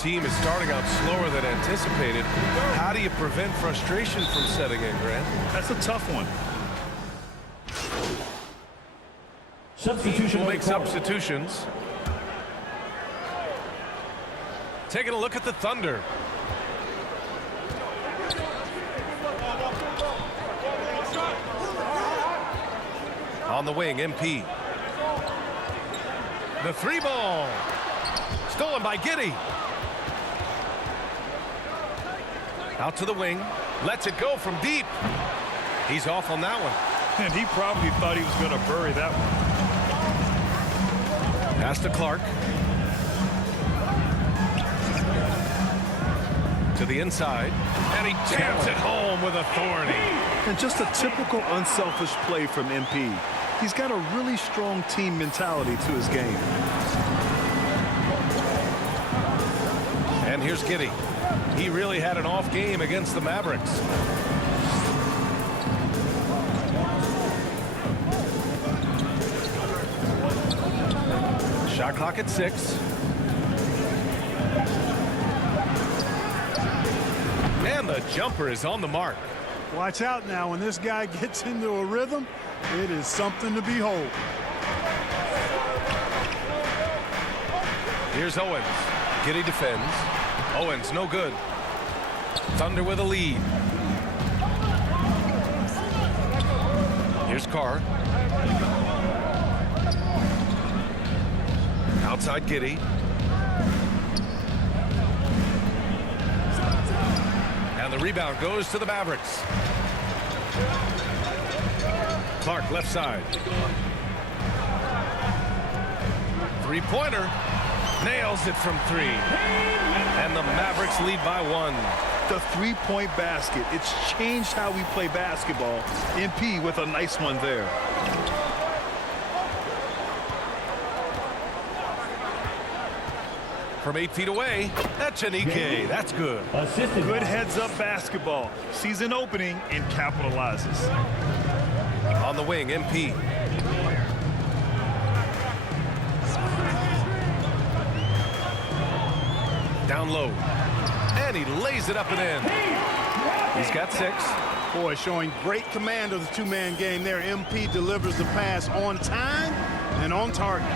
team is starting out slower than anticipated. How do you prevent frustration from setting in, Grant? That's a tough one. Substitution will make substitutions. Taking a look at the Thunder. On the wing, MP. The three ball. Stolen by Giddey. Out to the wing. Lets it go from deep. He's off on that one. And he probably thought he was going to bury that one. Pass to Clark. To the inside. And he jams it home with authority. And just a typical unselfish play from MP. He's got a really strong team mentality to his game. And here's Giddey. He really had an off game against the Mavericks. Shot clock at 6. And the jumper is on the mark. Watch out now. When this guy gets into a rhythm, it is something to behold. Here's Owens. Giddey defends. Owens, no good. Thunder with a lead. Here's Carr. Outside Giddey. And the rebound goes to the Mavericks. Clark left side. Three-pointer. Nails it from 3. And the Mavericks lead by 1. The three-point basket. It's changed how we play basketball. MP with a nice one there. From 8 feet away, that's Echenike. That's good. Good heads-up basketball. Sees an opening and capitalizes. On the wing, MP. Down low. And he lays it up and in. He's got 6. Boy, showing great command of the two-man game there. MP delivers the pass on time and on target.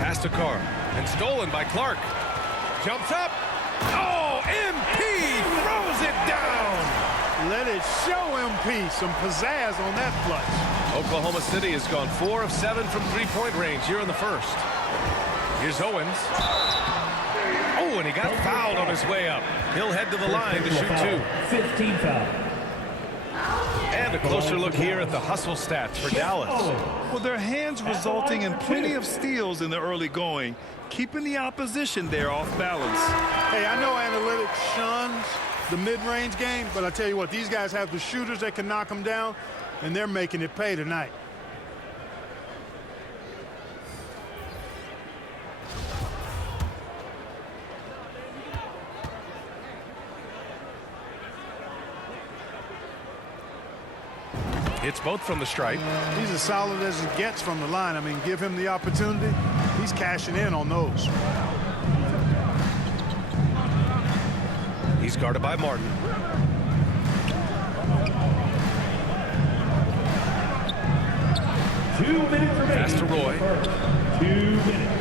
Pass to Carr. And stolen by Clark. Jumps up. Oh, MP throws it down. Let it show MP some pizzazz on that clutch. Oklahoma City has gone 4 of 7 from three-point range here in the first. Here's Owens. Oh, and he got fouled on his way up. He'll head to the line to shoot 2. 15 foul. And a closer look here at the hustle stats for Dallas. Well, their hands resulting in plenty of steals in the early going, keeping the opposition there off balance. Hey, I know analytics shuns the mid-range game, but I tell you what, these guys have the shooters that can knock them down, and they're making it pay tonight. It's both from the stripe. He's as solid as it gets from the line. I mean, give him the opportunity. He's cashing in on those. He's guarded by Martin. Pass to Roy. 2 minutes.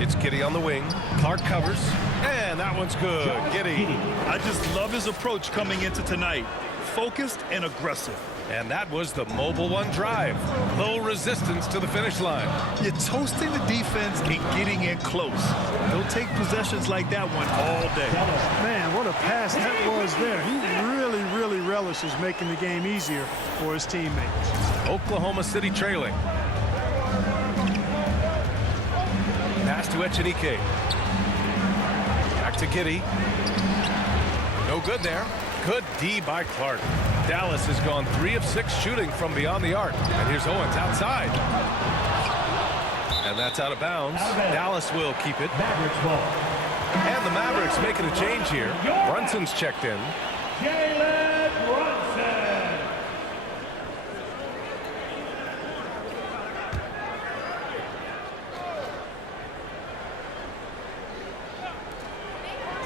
It's Giddey on the wing. Clark covers. And that one's good. Giddey. I just love his approach coming into tonight. Focused and aggressive. And that was the mobile one drive. Low resistance to the finish line. You're toasting the defense and getting in close. They'll take possessions like that one all day. Man, what a pass that was there. He really relishes making the game easier for his teammates. Oklahoma City trailing. Pass to Echenike. Back to Giddey. No good there. Good D by Clark. Dallas has gone 3 of 6 shooting from beyond the arc. And here's Owens outside. And that's out of bounds. Dallas will keep it. Mavericks ball. And the Mavericks making a change here. Brunson's checked in. Jalen Brunson.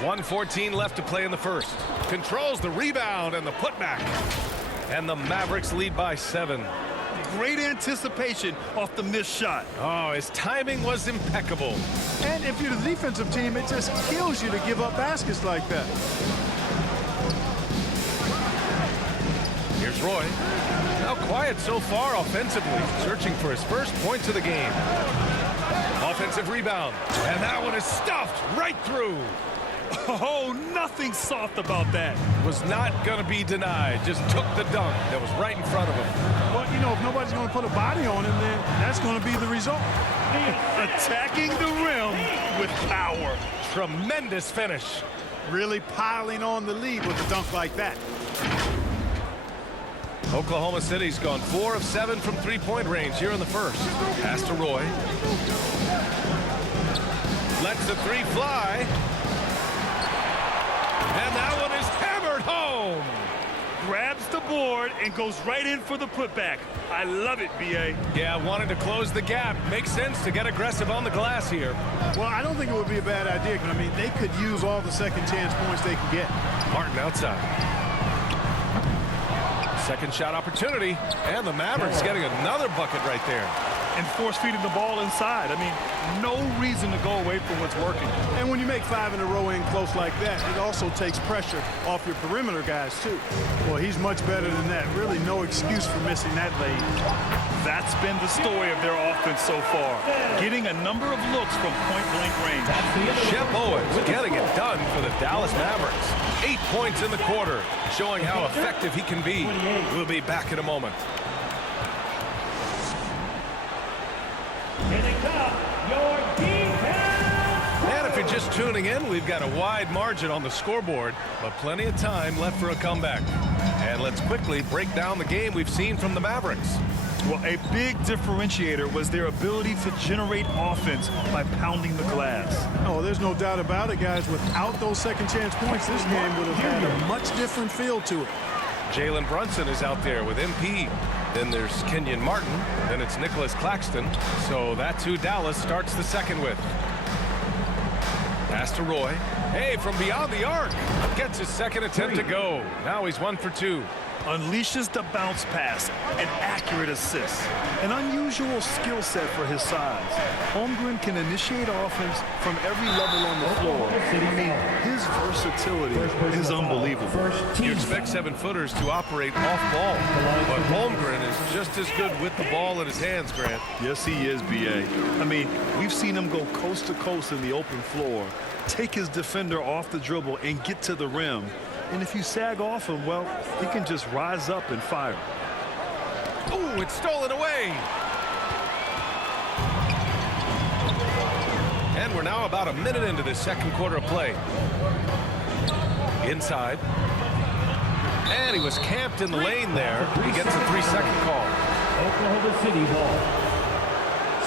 1:14 left to play in the first. Controls the rebound and the putback. And the Mavericks lead by 7. Great anticipation off the missed shot. Oh, his timing was impeccable. And if you're the defensive team, it just kills you to give up baskets like that. Here's Roy. Now quiet so far offensively, searching for his first points of the game. Offensive rebound. And that one is stuffed right through. Oh, nothing soft about that. Was not going to be denied. Just took the dunk that was right in front of him. Well, you know, if nobody's going to put a body on him, then that's going to be the result. Attacking the rim with power. Tremendous finish. Really piling on the lead with a dunk like that. Oklahoma City's gone 4 of 7 from three-point range here in the first. Pass to Roy. Lets the three fly. And that one is hammered home. Grabs the board and goes right in for the putback. I love it, B.A. Yeah, wanting to close the gap. Makes sense to get aggressive on the glass here. Well, I don't think it would be a bad idea. I mean, they could use all the second chance points they can get. Martin outside. Second shot opportunity. And the Mavericks getting another bucket right there. And force-feeding the ball inside. I mean, no reason to go away from what's working. And when you make 5 in a row in close like that, it also takes pressure off your perimeter guys, too. Well, he's much better than that. Really no excuse for missing that lead. That's been the story of their offense so far. Getting a number of looks from point-blank range. Shep Owens getting it done for the Dallas Mavericks. 8 points in the quarter, showing how effective he can be. We'll be back in a moment. And if you're just tuning in, we've got a wide margin on the scoreboard, but plenty of time left for a comeback. And let's quickly break down the game we've seen from the Mavericks. Well, a big differentiator was their ability to generate offense by pounding the glass. Oh, there's no doubt about it, guys. Without those second chance points, this game would have had a much different feel to it. Jalen Brunson is out there with MP. Then there's Kenyon Martin. Then it's Nicholas Claxton. So that's who Dallas starts the second with. Pass to Roy. Hey, from beyond the arc. Gets his second attempt to go. Now he's 1 for 2. Unleashes the bounce pass, an accurate assist. An unusual skill set for his size. Holmgren can initiate offense from every level on the floor. I mean, his versatility is unbelievable. You expect 7-footers to operate off ball, but Holmgren is just as good with the ball in his hands, Grant. Yes, he is, B.A. I mean, we've seen him go coast to coast in the open floor, take his defender off the dribble and get to the rim. And if you sag off him, well, he can just rise up and fire. Ooh, it's stolen away. And we're now about a minute into this second quarter of play. Inside. And he was camped in the lane there. He gets a 3-second call. Oklahoma City ball.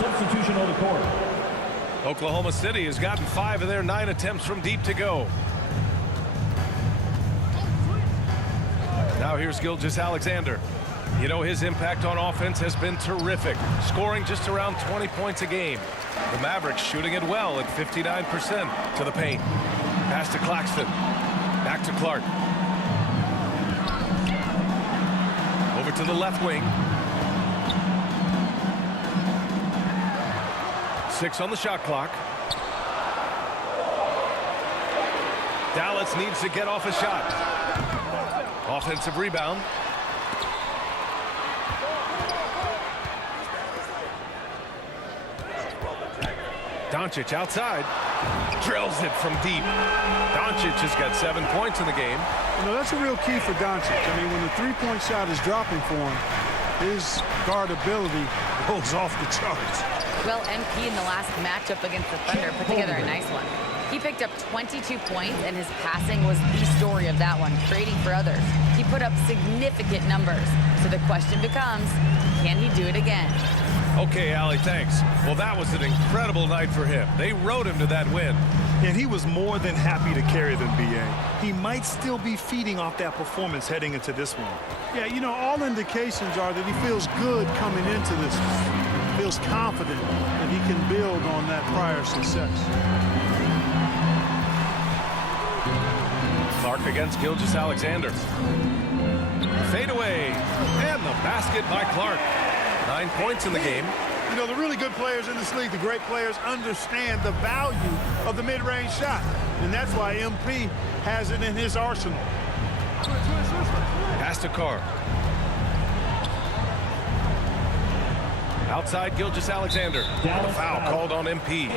Substitution on the court. Oklahoma City has gotten 5 of their 9 attempts from deep to go. Now here's Gilgeous-Alexander. You know, his impact on offense has been terrific, scoring just around 20 points a game. The Mavericks shooting it well at 59% to the paint. Pass to Claxton. Back to Clark. Over to the left wing. 6 on the shot clock. Dallas needs to get off a shot. Offensive rebound. Doncic outside. Drills it from deep. Doncic has got 7 points in the game. You know, that's a real key for Doncic. I mean, when the three-point shot is dropping for him, his guardability goes off the charts. Well, MP in the last matchup against the Thunder put together a nice one. He picked up 22 points, and his passing was the story of that one, creating for others. He put up significant numbers. So the question becomes, can he do it again? Okay, Allie, thanks. Well, that was an incredible night for him. They rode him to that win. And he was more than happy to carry them, B.A. He might still be feeding off that performance heading into this one. Yeah, you know, all indications are that he feels good coming into this one. Feels confident that he can build on that prior success. Clark against Gilgeous-Alexander. Fadeaway, and the basket by Clark. 9 points in the game. You know, the really good players in this league, the great players, understand the value of the mid-range shot. And that's why MP has it in his arsenal. Pass to Carr. Outside Gilgeous-Alexander. A foul called on MP.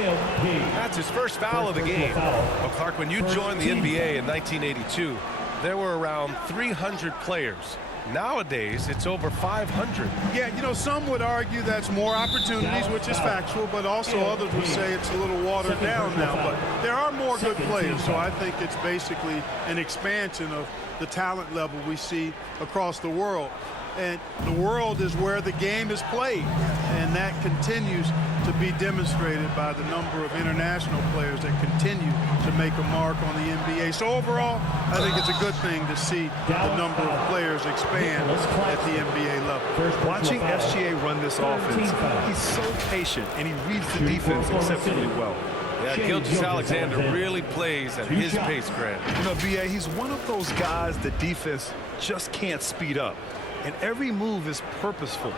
That's his first foul of the game. Well, Clark, when you joined the NBA in 1982, there were around 300 players. Nowadays, it's over 500. Yeah, you know, some would argue that's more opportunities, which is factual, but also others would say it's a little watered down now. But there are more good players, so I think it's basically an expansion of the talent level we see across the world. And the world is where the game is played, and that continues to be demonstrated by the number of international players that continue to make a mark on the NBA. So overall, I think it's a good thing to see the number of players expand at the NBA level. Watching SGA run this offense, he's so patient, and he reads the defense exceptionally well. Yeah, Gilgeous-Alexander really plays at his pace, Grant. You know, BA, he's one of those guys the defense just can't speed up. And every move is purposeful.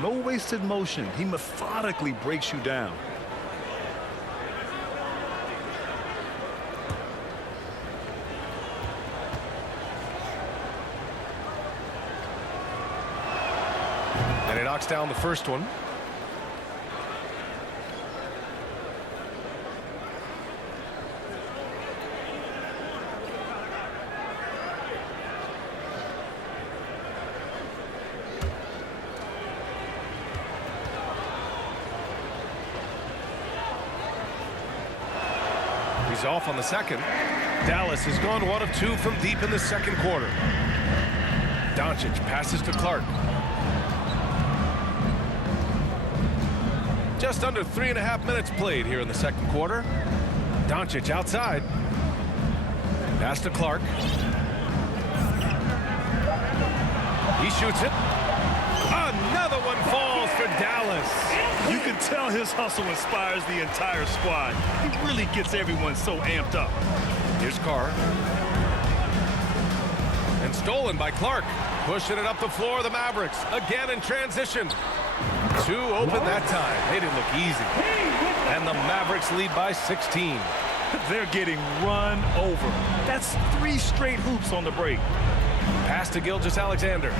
No wasted motion. He methodically breaks you down. And he knocks down the first one. He's off on the second. Dallas has gone 1 of 2 from deep in the second quarter. Doncic passes to Clark. Just under 3.5 minutes played here in the second quarter. Doncic outside. Pass to Clark. He shoots it. Another one falls for Dallas. You can tell his hustle inspires the entire squad. He really gets everyone so amped up. Here's Carr. And stolen by Clark. Pushing it up the floor, the Mavericks. Again in transition. 2 open that time. They didn't look easy. And the Mavericks lead by 16. They're getting run over. That's 3 straight hoops on the break. Pass to Gilgeous-Alexander.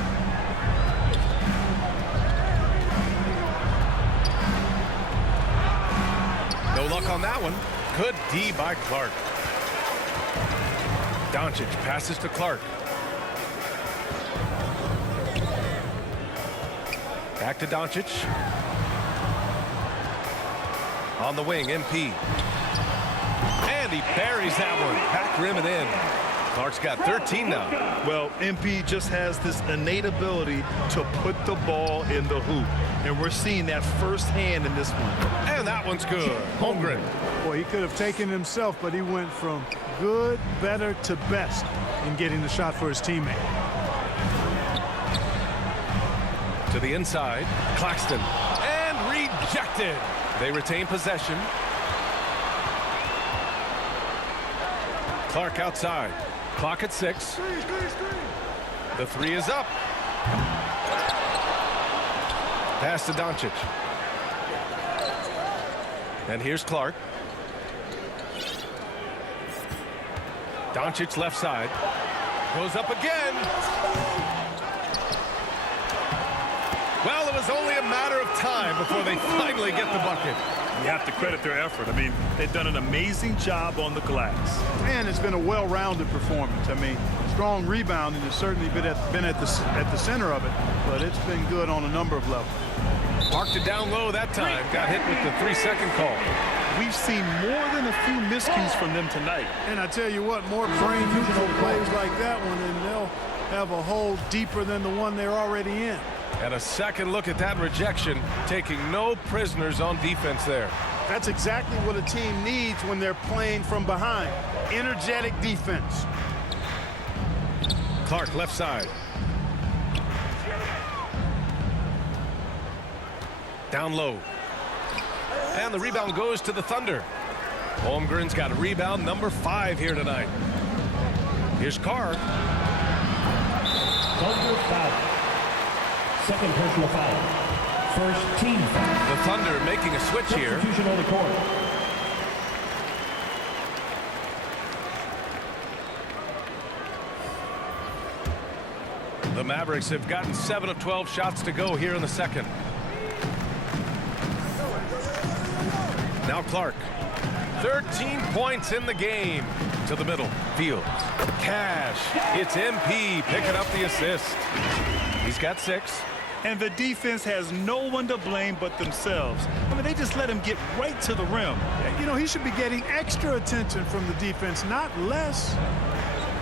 No luck on that one. Good D by Clark. Doncic passes to Clark. Back to Doncic. On the wing, MP. And he buries that one. Back rim and in. Clark's got 13 now. Well, MP just has this innate ability to put the ball in the hoop. And we're seeing that firsthand in this one. And that one's good. Holmgren. Boy, he could have taken himself, but he went from good, better to best in getting the shot for his teammate. To the inside. Claxton. And rejected. They retain possession. Clark outside. Clock at 6. The 3 is up. Pass to Doncic. And here's Clark. Doncic left side. Goes up again. Well, it was only a matter of time before they finally get the bucket. You have to credit their effort. I mean, they've done an amazing job on the glass. And it's been a well-rounded performance. I mean, strong rebounding has certainly been at the center of it, but it's been good on a number of levels. Marked it down low that time. Got hit with the 3-second call. We've seen more than a few miscues from them tonight. And I tell you what, more brain neutral plays like that one, and they'll have a hole deeper than the one they're already in. And a second look at that rejection, taking no prisoners on defense there. That's exactly what a team needs when they're playing from behind. Energetic defense. Clark left side. Down low. And the rebound goes to the Thunder. Holmgren's got a rebound number 5 here tonight. Here's Carr. Thunder foul. Second personal foul. First team foul. The Thunder making a switch here. Substitution on the court. The Mavericks have gotten 7 of 12 shots to go here in the second. Now Clark. 13 points in the game. To the middle. Fields. Cash. It's MP picking up the assist. He's got 6. And the defense has no one to blame but themselves. I mean, they just let him get right to the rim. You know, he should be getting extra attention from the defense, not less.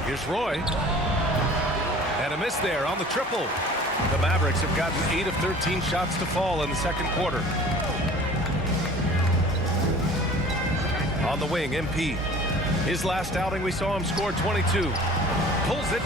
Here's Roy. And a miss there on the triple. The Mavericks have gotten 8 of 13 shots to fall in the second quarter. On the wing, MP. His last outing, we saw him score 22. Pulls it.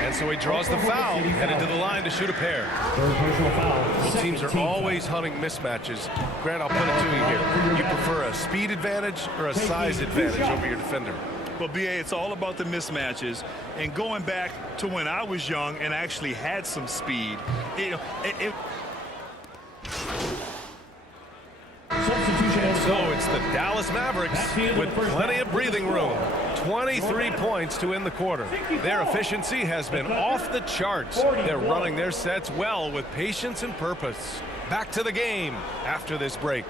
And so he draws the foul, headed to the line to shoot a pair. Third personal foul. Both teams are always hunting mismatches. Grant, I'll put it to you here. You prefer a speed advantage or a size advantage over your defender? Well, BA, it's all about the mismatches. And going back to when I was young and actually had some speed, So it's the Dallas Mavericks with plenty of breathing room. 23 points to end the quarter. Their efficiency has been off the charts. They're running their sets well with patience and purpose. Back to the game after this break.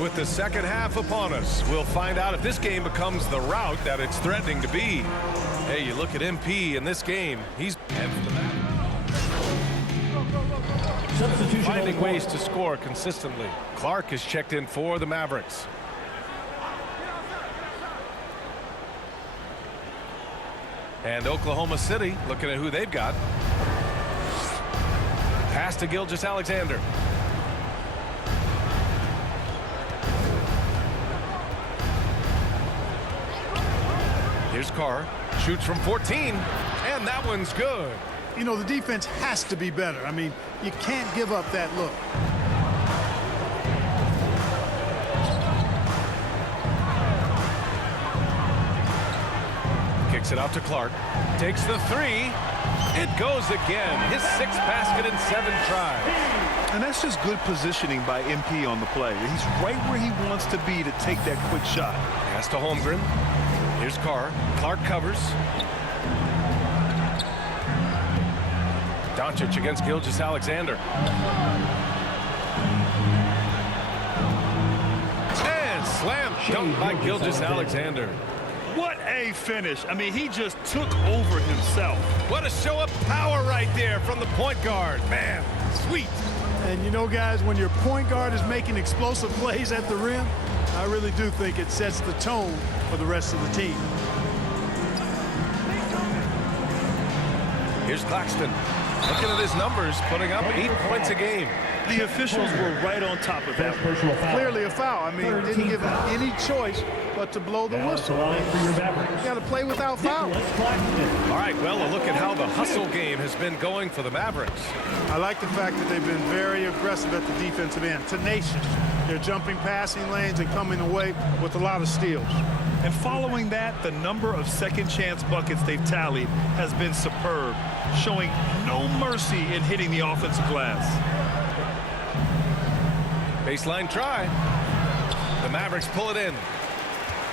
With the second half upon us, we'll find out if this game becomes the rout that it's threatening to be. Hey, you look at MP in this game, he's finding ways to score consistently. Clark is checked in for the Mavericks. And Oklahoma City looking at who they've got. Pass to Gilgeous-Alexander. Here's Carr, shoots from 14, and that one's good. You know, the defense has to be better. I mean, you can't give up that look. Kicks it out to Clark, takes the 3. It goes again, his 6th basket in 7 tries. And that's just good positioning by MP on the play. He's right where he wants to be to take that quick shot. Pass to Holmgren. Here's Carr. Clark covers. Doncic against Gilgeous-Alexander. And slam dunk by Gilgeous-Alexander. What a finish. I mean, he just took over himself. What a show of power right there from the point guard. Man, sweet. And you know, guys, when your point guard is making explosive plays at the rim, I really do think it sets the tone for the rest of the team. Here's Claxton. Looking at his numbers, putting up 8 points a game. The officials were right on top of that. Clearly a foul. I mean, didn't give him any choice but to blow the whistle. You got to play without fouls. All right, well, a look at how the hustle game has been going for the Mavericks. I like the fact that they've been very aggressive at the defensive end, tenacious. They're jumping passing lanes and coming away with a lot of steals. And following that, the number of second chance buckets they've tallied has been superb, showing no mercy in hitting the offensive glass. Baseline try. The Mavericks pull it in.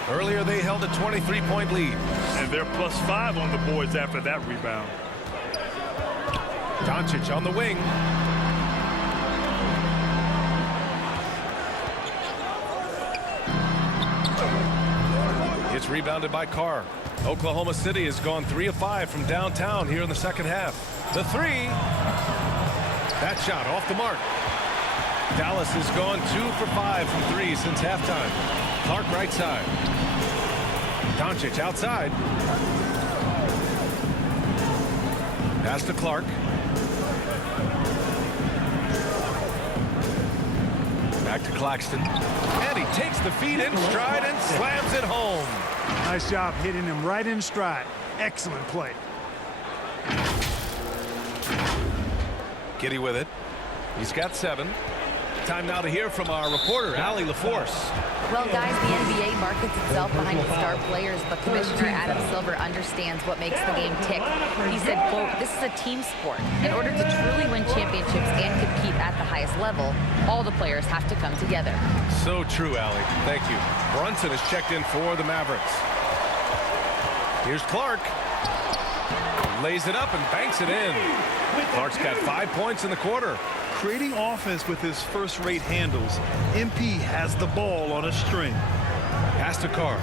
Earlier they held a 23-point lead. And they're +5 on the boards after that rebound. Doncic on the wing. It's rebounded by Carr. Oklahoma City has gone 3 of 5 from downtown here in the second half. The 3. That shot off the mark. Dallas has gone 2 for 5 from 3 since halftime. Clark right side. Doncic outside. Pass to Clark. Back to Claxton. And he takes the feed in stride and slams it home. Nice job hitting him right in stride. Excellent play. Giddy with it. He's got 7. Time now to hear from our reporter, Allie LaForce. Well, guys, the NBA markets itself behind its star players, but Commissioner Adam Silver understands what makes the game tick. He said, quote, "This is a team sport. In order to truly win championships and compete at the highest level, all the players have to come together." So true, Allie. Thank you. Brunson is checked in for the Mavericks. Here's Clark. Lays it up and banks it in. Clark's got 5 points in the quarter. Creating offense with his first-rate handles, MP has the ball on a string. Pass to Carr.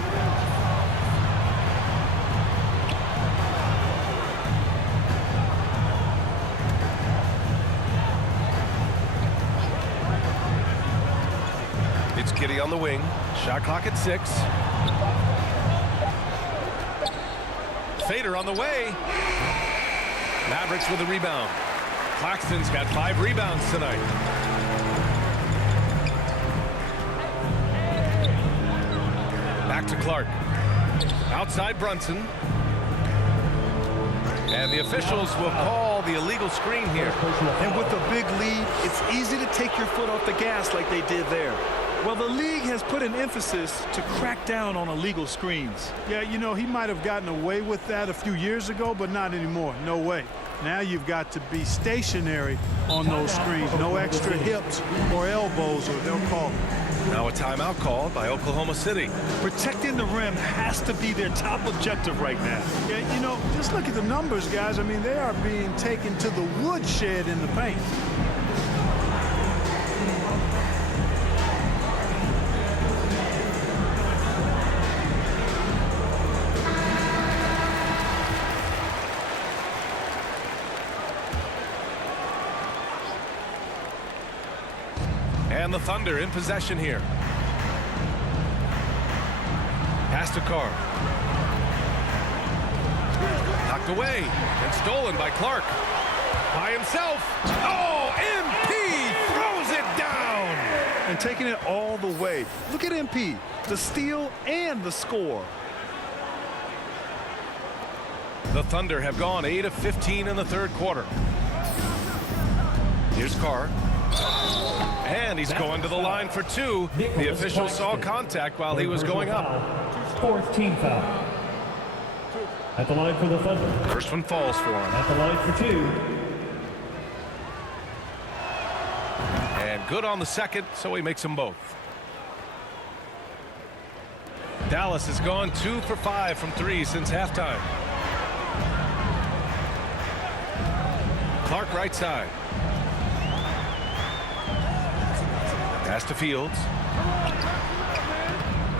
It's Giddy on the wing. Shot clock at 6. Fader on the way. Mavericks with a rebound. Claxton's got 5 rebounds tonight. Back to Clark. Outside Brunson. And the officials will call the illegal screen here. And with a big lead, it's easy to take your foot off the gas like they did there. Well, the league has put an emphasis to crack down on illegal screens. Yeah, you know, he might have gotten away with that a few years ago, but not anymore. No way. Now you've got to be stationary on those screens. No extra hips or elbows, or they'll call it. Now a timeout called by Oklahoma City. Protecting the rim has to be their top objective right now. Yeah, you know, just look at the numbers, guys. I mean, they are being taken to the woodshed in the paint. And the Thunder in possession here. Pass to Carr. Knocked away and stolen by Clark. By himself. Oh, MP throws it down. And taking it all the way. Look at MP, the steal and the score. The Thunder have gone 8 of 15 in the third quarter. Here's Carr. And he's going to the line for 2. The official saw contact while he was going up. 4th team foul. At the line for the Thunder. First one falls for him. At the line for 2. And good on the second, so he makes them both. Dallas has gone 2 for 5 from 3 since halftime. Clark right side. Pass to Fields.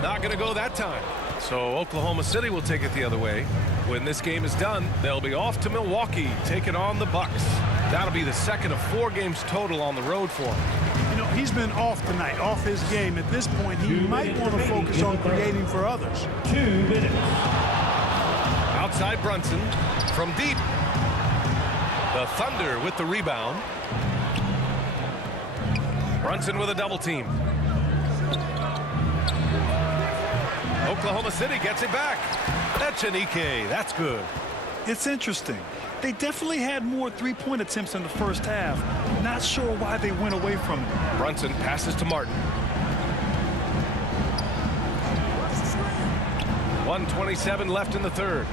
Not going to go that time. So Oklahoma City will take it the other way. When this game is done, they'll be off to Milwaukee, taking on the Bucks. That'll be the second of 4 games total on the road for him. You know, he's been off tonight, off his game. At this point, he might want to focus on creating for others. 2 minutes. Outside Brunson from deep. The Thunder with the rebound. Brunson with a double team. Oklahoma City gets it back. That's Echenike. That's good. It's interesting. They definitely had more three-point attempts in the first half. Not sure why they went away from it. Brunson passes to Martin. 1:27 left in the third.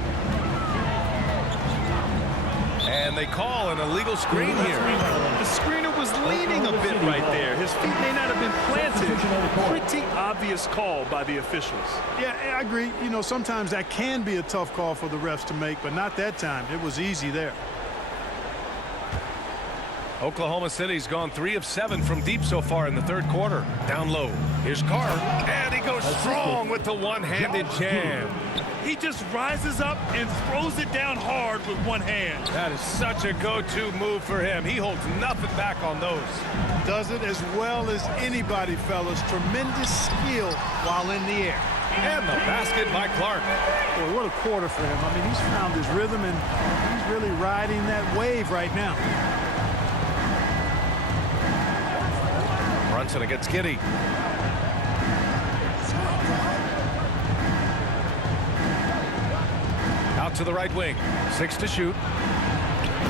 And they call an illegal screen here. The screener was leaning a bit right there. His feet may not have been planted. Pretty obvious call by the officials. Yeah, I agree. You know, sometimes that can be a tough call for the refs to make, but not that time. It was easy there. Oklahoma City's gone 3 of 7 from deep so far in the third quarter. Down low. Here's Carr. And he goes strong with the one-handed jam. He just rises up and throws it down hard with one hand. That is such a go-to move for him. He holds nothing back on those. Does it as well as anybody, fellas. Tremendous skill while in the air. And the basket by Clark. Boy, what a quarter for him. I mean, he's found his rhythm, and he's really riding that wave right now. Brunson against Giddy. Out to the right wing. 6 to shoot.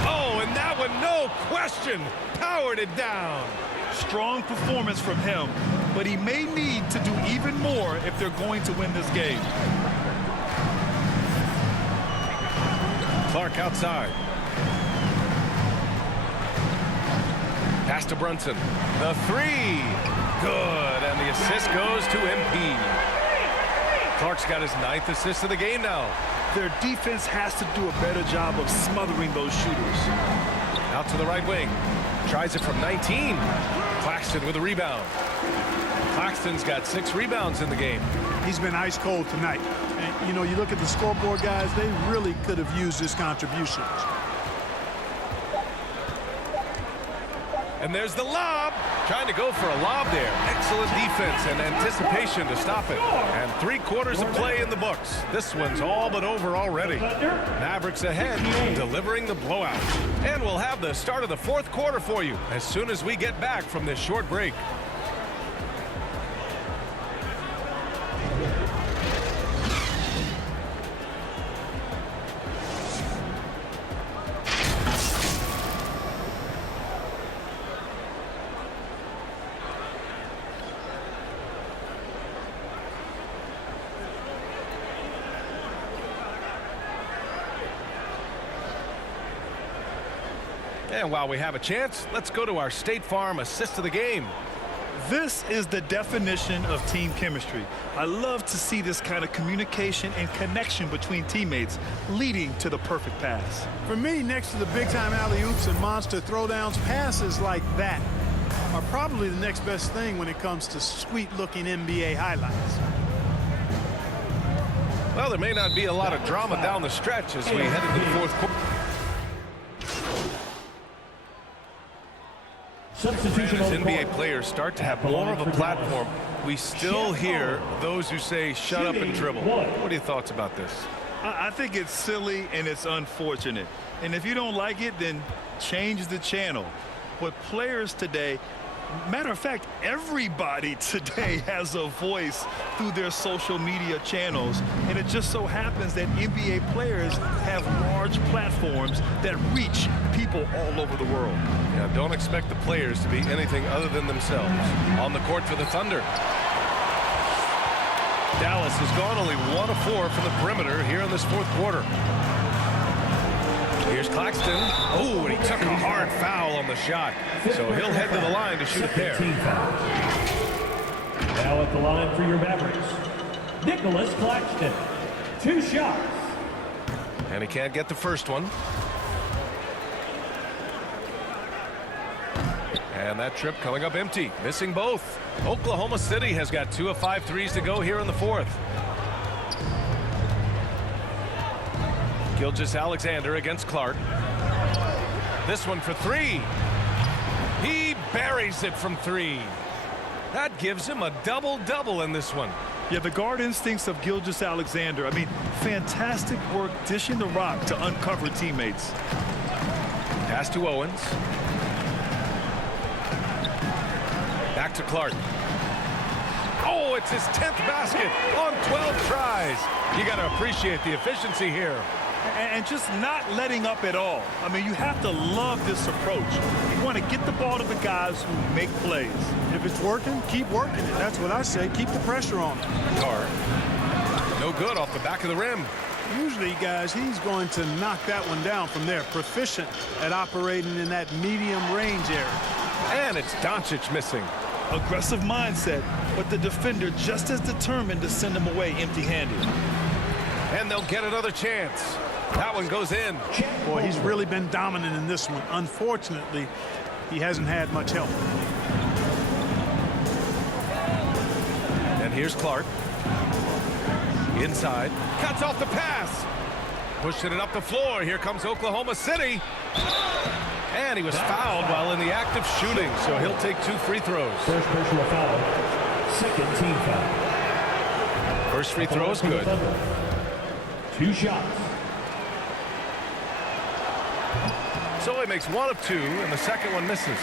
Oh, and that one, no question, powered it down. Strong performance from him, but he may need to do even more if they're going to win this game. Clark outside. Pass to Brunson. The 3. Good, and the assist goes to MP. Clark's got his 9th assist of the game now. Their defense has to do a better job of smothering those shooters. Out to the right wing. Tries it from 19. Claxton with a rebound. Claxton's got 6 rebounds in the game. He's been ice cold tonight. And, you know, you look at the scoreboard, guys, they really could have used his contributions. And there's the lob. Trying to go for a lob there. Excellent defense and anticipation to stop it. And 3 quarters of play in the books. This one's all but over already. Mavericks ahead, delivering the blowout. And we'll have the start of the 4th quarter for you as soon as we get back from this short break. And while we have a chance, let's go to our State Farm assist of the game. This is the definition of team chemistry. I love to see this kind of communication and connection between teammates leading to the perfect pass. For me, next to the big-time alley-oops and monster throwdowns, passes like that are probably the next best thing when it comes to sweet-looking NBA highlights. Well, there may not be a lot of drama down the stretch as we head into the 4th quarter. Substitution As on the NBA court. players start to have more of a platform, we still hear those who say, shut up and dribble. What are your thoughts about this? I think it's silly and it's unfortunate. And if you don't like it, then change the channel. But players today, matter of fact, everybody today has a voice through their social media channels. And it just so happens that NBA players have large platforms that reach people all over the world. Yeah, don't expect the players to be anything other than themselves. On the court for the Thunder. Dallas has gone only 1 of 4 from the perimeter here in this 4th quarter. Here's Claxton. Oh, and he took a hard foul on the shot. So he'll head to the line to shoot a pair. Team foul. Now at the line for your Mavericks, Nicholas Claxton. 2 shots. And he can't get the first one. And that trip coming up empty, missing both. Oklahoma City has got 2 of 5 threes to go here in the 4th. Gilgeous-Alexander against Clark. This one for 3. He buries it from 3. That gives him a double-double in this one. Yeah, the guard instincts of Gilgeous-Alexander. I mean, fantastic work dishing the rock to uncover teammates. Pass to Owens. Back to Clark. Oh, it's his 10th basket on 12 tries. You got to appreciate the efficiency here. And just not letting up at all. I mean, you have to love this approach. You want to get the ball to the guys who make plays. If it's working, keep working it. That's what I say. Keep the pressure on. Carr. No good off the back of the rim. Usually, guys, he's going to knock that one down from there. Proficient at operating in that medium range area. And it's Doncic missing. Aggressive mindset, but the defender just as determined to send him away empty-handed. And they'll get another chance. That one goes in. Boy, he's really been dominant in this one. Unfortunately, he hasn't had much help. And here's Clark. Inside. Cuts off the pass. Pushing it up the floor. Here comes Oklahoma City. And he was fouled while in the act of shooting, so he'll take 2 free throws. First personal foul. Second team foul. First free throw is good. 2 shots. So he makes 1 of 2, and the second one misses.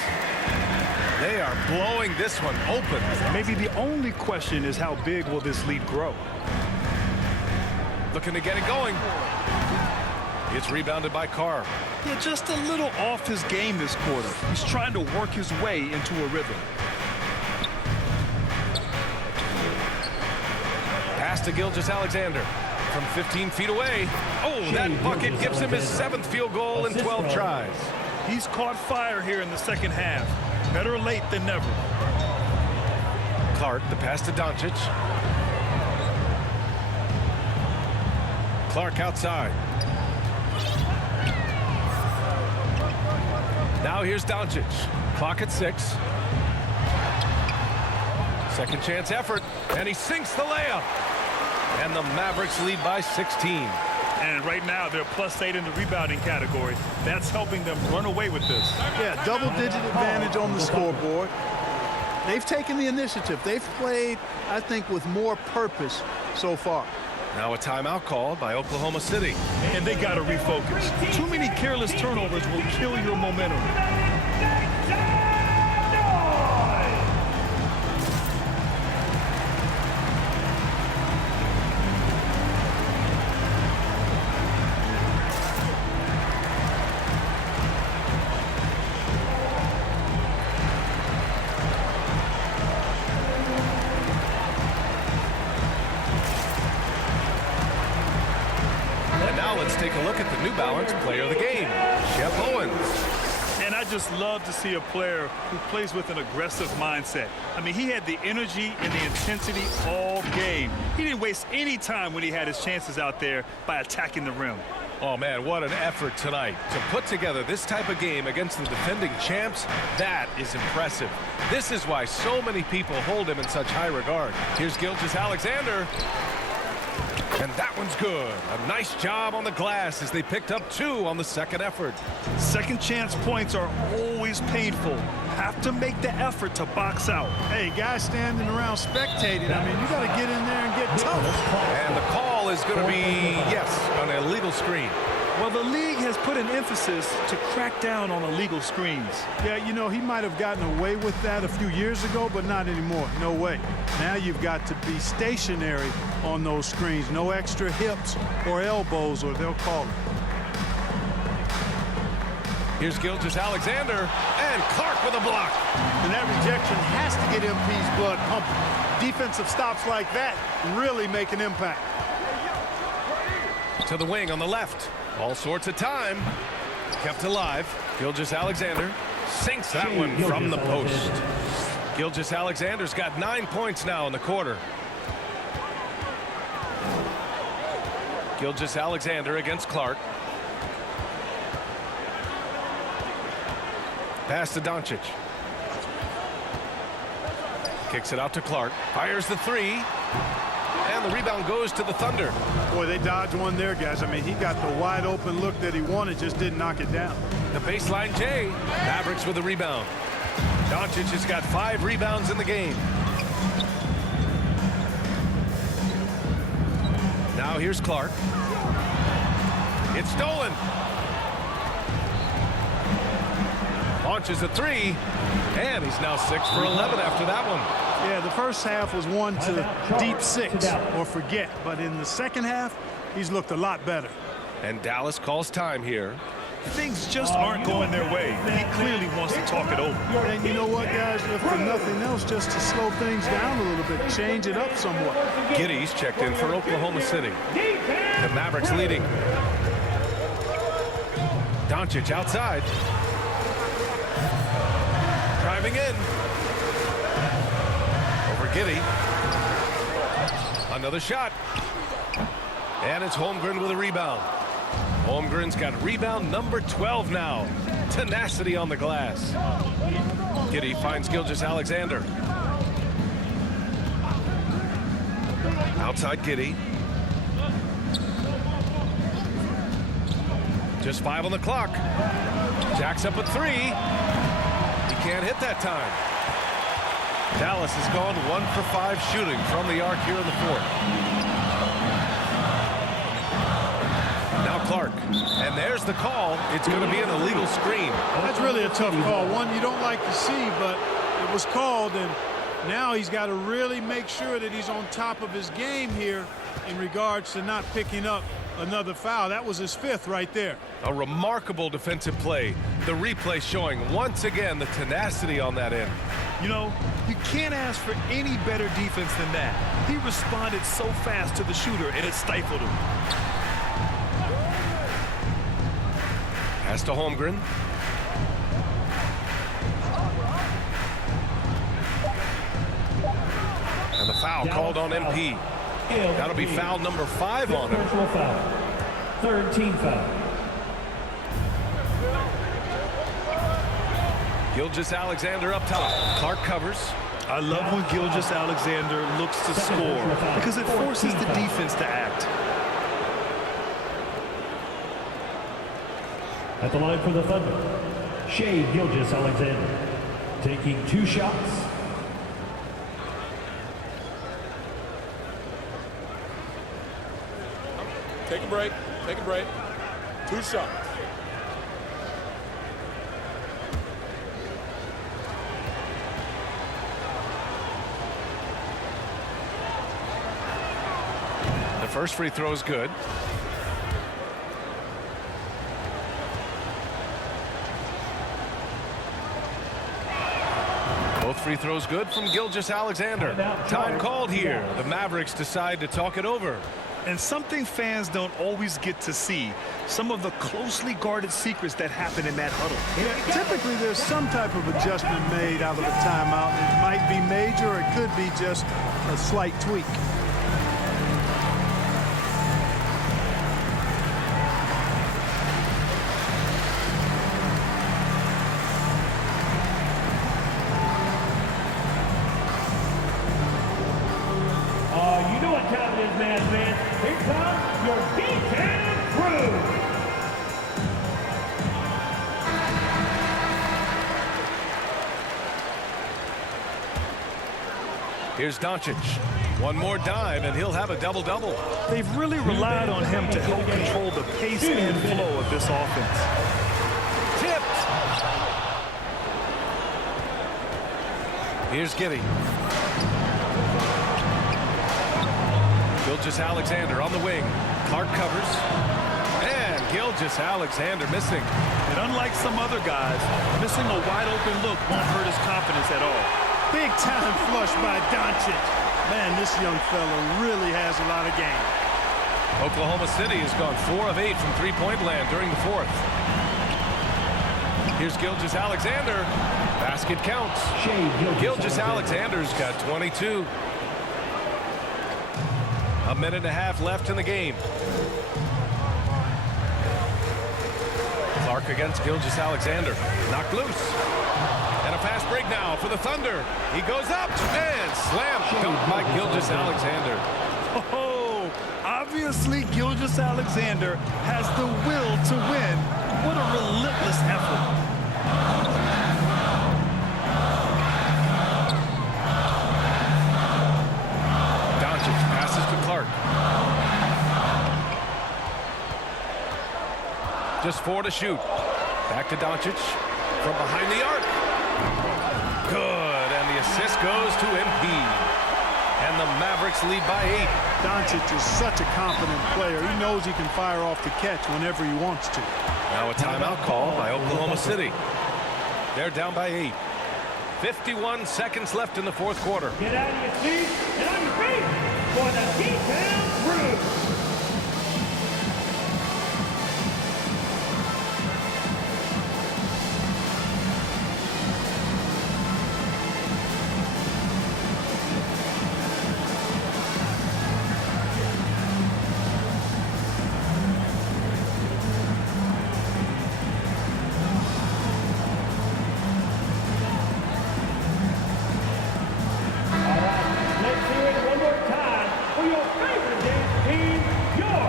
They are blowing this one open. Maybe the only question is how big will this lead grow? Looking to get it going. It's rebounded by Carr. Yeah, just a little off his game this quarter. He's trying to work his way into a rhythm. Pass to Gilgeous-Alexander from 15 feet away. Oh, that bucket gives him his 7th field goal in 12 tries. He's caught fire here in the second half. Better late than never. Clark, the pass to Doncic. Clark outside. Now here's Doncic. Clock at 6. Second chance effort, and he sinks the layup. And the Mavericks lead by 16. And right now they're +8 in the rebounding category. That's helping them run away with this. Yeah, double-digit advantage on the scoreboard. They've taken the initiative. They've played, I think, with more purpose so far. Now a timeout called by Oklahoma City. And they got to refocus. Too many careless turnovers will kill your momentum. Let's take a look at the New Balance player of the game, Jeff Owens. And I just love to see a player who plays with an aggressive mindset. I mean, he had the energy and the intensity all game. He didn't waste any time when he had his chances out there by attacking the rim. Oh, man, what an effort tonight. To put together this type of game against the defending champs, that is impressive. This is why so many people hold him in such high regard. Here's Gilgeous-Alexander. And that one's good. A nice job on the glass as they picked up 2 on the second effort. Second chance points are always painful. Have to make the effort to box out. Hey, guys standing around spectating, I mean, you got to get in there and get tough. And the call is going to be, yes, an illegal screen. Well, the league has put an emphasis to crack down on illegal screens. Yeah, you know, he might have gotten away with that a few years ago, but not anymore. No way. Now you've got to be stationary on those screens. No extra hips or elbows, or they'll call it. Here's Gilgeous-Alexander, and Clark with a block. And that rejection has to get MP's blood pumping. Defensive stops like that really make an impact. To the wing on the left. All sorts of time. Kept alive. Gilgeous-Alexander sinks that one from the post. Gilgeous-Alexander's got 9 points now in the quarter. Gilgeous-Alexander against Clark. Pass to Doncic. Kicks it out to Clark. Fires the 3. And the rebound goes to the Thunder. Boy, they dodged one there, guys. I mean, he got the wide open look that he wanted, just didn't knock it down. The baseline J. Mavericks with a rebound. Doncic has got 5 rebounds in the game. Now here's Clark. It's stolen. Launches a 3. And he's now 6 for 11 after that one. Yeah, the first half was 1 to deep 6 or forget. But in the second half, he's looked a lot better. And Dallas calls time here. Things just aren't going their way. He clearly wants to talk it over. And you know what, guys? If for nothing else, just to slow things down a little bit, change it up somewhat. Giddey's checked in for Oklahoma City. The Mavericks leading. Doncic outside. Driving in. Over Giddey. Another shot. And it's Holmgren with a rebound. Holmgren's got rebound number 12 now. Tenacity on the glass. Giddey finds Gilgeous-Alexander. Outside Giddey. Just 5 on the clock. Jacks up a 3. He can't hit that time. Dallas has gone 1 for 5 shooting from the arc here in the fourth. Now Clark, and there's the call. It's going to be an illegal screen. That's really a tough call. One you don't like to see, but it was called, and now he's got to really make sure that he's on top of his game here in regards to not picking up Another foul. That was his 5th right there. A remarkable defensive play. The replay showing once again the tenacity on that end. You know, you can't ask for any better defense than that. He responded so fast to the shooter, and it stifled him. Pass to Holmgren. And the foul called on MP. That'll be foul number 5 on him. Personal foul. 3rd team foul. Gilgeous-Alexander up top. Clark covers. I love when Gilgeous-Alexander looks to score because it forces the defense to act. At the line for the Thunder, Shea Gilgeous-Alexander taking 2 shots. Take a break. Take a break. 2 shots. The first free throw is good. Both free throws good from Gilgeous-Alexander. Time called here. The Mavericks decide to talk it over. And something fans don't always get to see, some of the closely guarded secrets that happen in that huddle. Yeah, typically there's some type of adjustment made out of a timeout. It might be major or it could be just a slight tweak. You know what time it is, man. Here comes your D-Town crew. Here's Doncic. One more dive, and he'll have a double-double. They've really relied on him to help control the pace and flow of this offense. Tipped. Here's Giddey. Gilgeous-Alexander on the wing. Clark covers. And Gilgeous-Alexander missing. And unlike some other guys, missing a wide-open look won't hurt his confidence at all. Big time flush by Doncic. Man, this young fella really has a lot of game. Oklahoma City has gone 4 of 8 from three-point land during the 4th. Here's Gilgeous-Alexander. Basket counts. Gilgeous-Alexander's got 22. A minute and a half left in the game. Clark against Gilgeous-Alexander. Knocked loose. And a fast break now for the Thunder. He goes up and slam dunk by Gilgeous-Alexander. Oh, obviously Gilgeous-Alexander has the will to win. What a relentless effort. Just 4 to shoot. Back to Doncic from behind the arc. Good, and the assist goes to MP. And the Mavericks lead by 8. Doncic is such a confident player. He knows he can fire off the catch whenever he wants to. Now a timeout call by Oklahoma City. They're down by 8. 51 seconds left in the 4th quarter. Get out of your seats and on your feet for the D-Town crew. Let's hear it one more time for your favorite dance team, your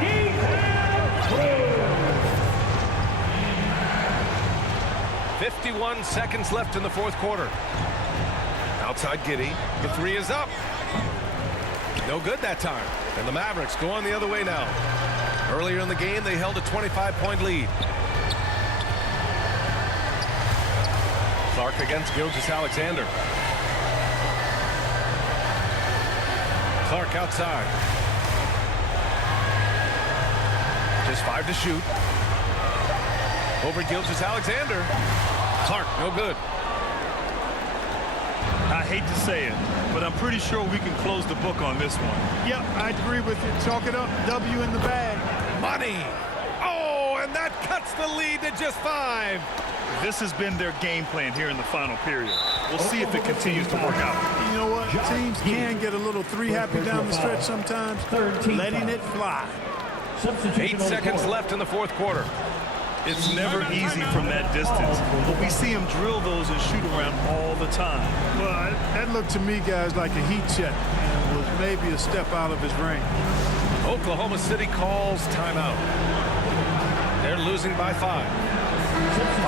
D-Town crew. 51 seconds left in the 4th quarter. Outside Giddey. The 3 is up. No good that time. And the Mavericks go on the other way now. Earlier in the game, they held a 25-point lead. Clark against Gilgeous-Alexander. Clark outside. Just 5 to shoot. Over Gilgeous-Alexander. Clark, no good. I hate to say it, but I'm pretty sure we can close the book on this one. Yep, I agree with you. Chalk it up. W in the bag. Money. Oh, and that cuts the lead to just 5. This has been their game plan here in the final period. We'll see if it continues to work out. You know what? Teams can get a little 3 happy down the stretch sometimes. Letting it fly. 8 seconds left in the fourth quarter. It's never easy from that distance, but we see him drill those and shoot around all the time. Well, that looked to me, guys, like a heat check. And was maybe a step out of his range. Oklahoma City calls timeout. They're losing by 5.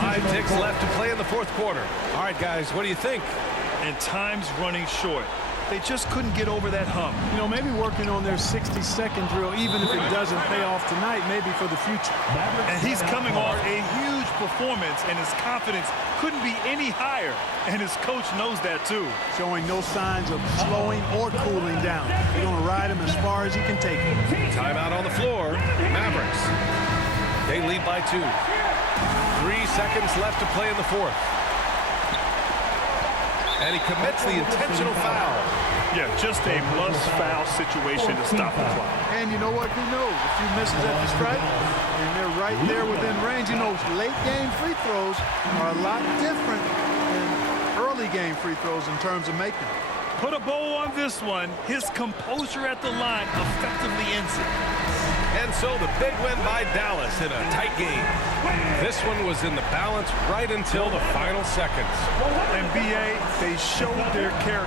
5 ticks left to play in the fourth quarter. All right, guys, what do you think? And time's running short. They just couldn't get over that hump. You know, maybe working on their 60-second drill, even if it doesn't pay off tonight, maybe for the future. And he's coming off a huge performance, and his confidence couldn't be any higher. And his coach knows that, too. Showing no signs of slowing or cooling down. He's going to ride him as far as he can take him. Timeout on the floor. Mavericks. They lead by 2. 3 seconds left to play in the fourth. And he commits the intentional foul. Yeah, just a must-foul situation to stop the clock. And you know what? Who knows? A few misses at the stripe, and they're right there within range. You know, late-game free throws are a lot different than early-game free throws in terms of making them. Put a bow on this one. His composure at the line effectively ends it. And so the big win by Dallas in a tight game. This one was in the balance right until the final seconds. And B.A., they showed their character.